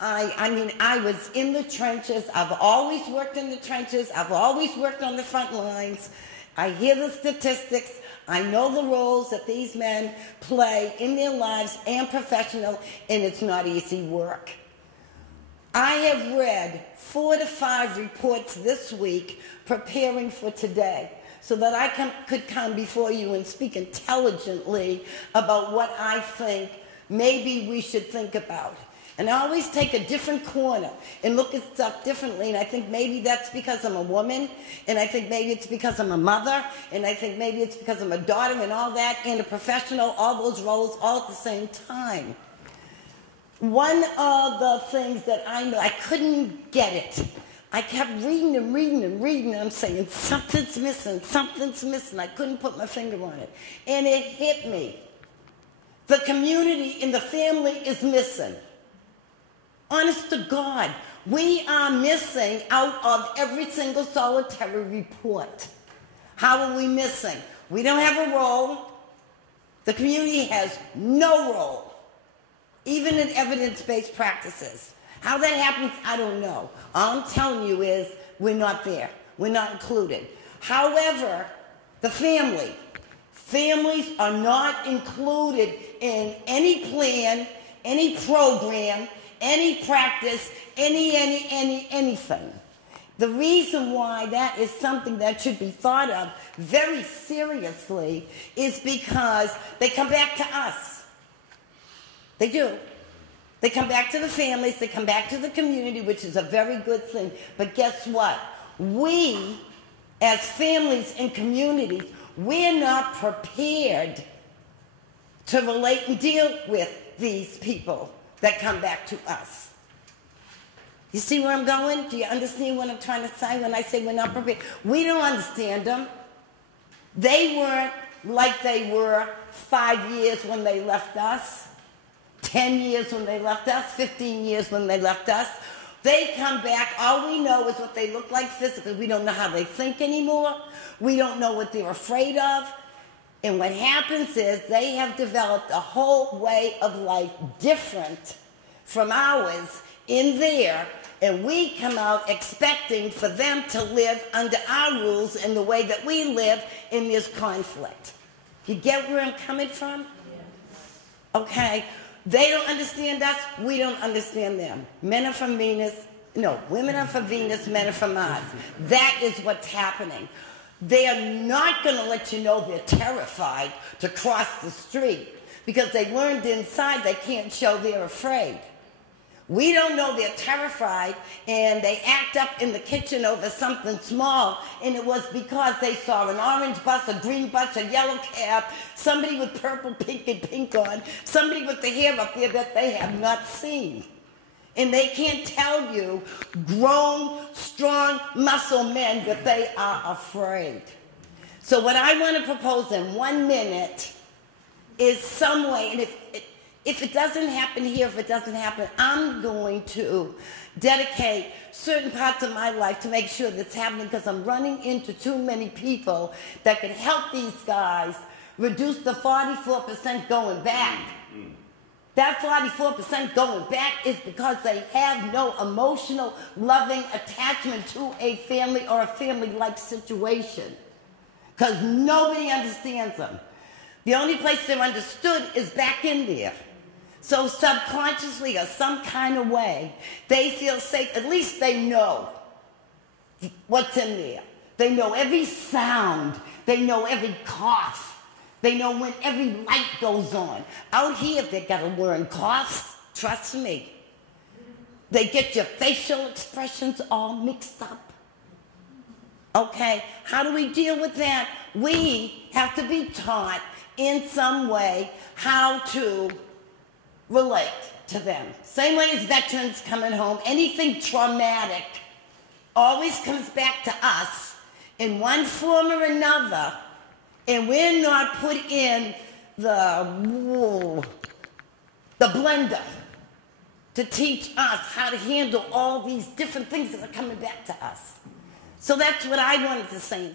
I mean, I was in the trenches. I've always worked in the trenches. I've always worked on the front lines. I hear the statistics. I know the roles that these men play in their lives and professional, and it's not easy work. I have read 4 to 5 reports this week preparing for today so that I could come before you and speak intelligently about what I think maybe we should think about. And I always take a different corner and look at stuff differently, and I think maybe that's because I'm a woman, and I think maybe it's because I'm a mother, and I think maybe it's because I'm a daughter and all that, and a professional, all those roles all at the same time. One of the things that I know, I couldn't get it. I kept reading and reading and reading, and I'm saying, something's missing, something's missing. I couldn't put my finger on it. And it hit me. The community and the family is missing. Honest to God, we are missing out of every single solitary report. How are we missing? We don't have a role. The community has no role, even in evidence-based practices. How that happens, I don't know. All I'm telling you is we're not there. We're not included. However, the families are not included in any plan, any program, any practice, anything. The reason why that is something that should be thought of very seriously is because they come back to us. They do. They come back to the families, they come back to the community, which is a very good thing. But guess what? We, as families and communities, we're not prepared to relate and deal with these people that come back to us. You see where I'm going? Do you understand what I'm trying to say when I say we're not prepared? We don't understand them. They weren't like they were 5 years when they left us, 10 years when they left us, 15 years when they left us. They come back, all we know is what they look like physically. We don't know how they think anymore. We don't know what they're afraid of. And what happens is they have developed a whole way of life different from ours in there, and we come out expecting for them to live under our rules and the way that we live in this conflict. You get where I'm coming from? Okay. They don't understand us, we don't understand them. Men are from Venus, no, women are from Venus, men are from Mars. That is what's happening. They are not going to let you know they're terrified to cross the street because they learned inside they can't show they're afraid. We don't know they're terrified, and they act up in the kitchen over something small, and it was because they saw an orange bus, a green bus, a yellow cap, somebody with purple, pink, and pink on, somebody with the hair up there that they have not seen. And they can't tell you, grown, strong, muscle men, that they are afraid. So what I want to propose in 1 minute is some way, and if it doesn't happen here, if it doesn't happen, I'm going to dedicate certain parts of my life to make sure that's happening because I'm running into too many people that can help these guys reduce the 44% going back. That 44% going back is because they have no emotional, loving attachment to a family or a family-like situation. Because nobody understands them. The only place they're understood is back in there. So subconsciously or some kind of way, they feel safe. At least they know what's in there. They know every sound. They know every cough. They know when every light goes on. Out here, they got to learn coughs. Trust me. They get your facial expressions all mixed up. Okay, how do we deal with that? We have to be taught in some way how to relate to them. Same way as veterans coming home, anything traumatic always comes back to us in one form or another, and we're not put in the blender to teach us how to handle all these different things that are coming back to us. So that's what I wanted to say.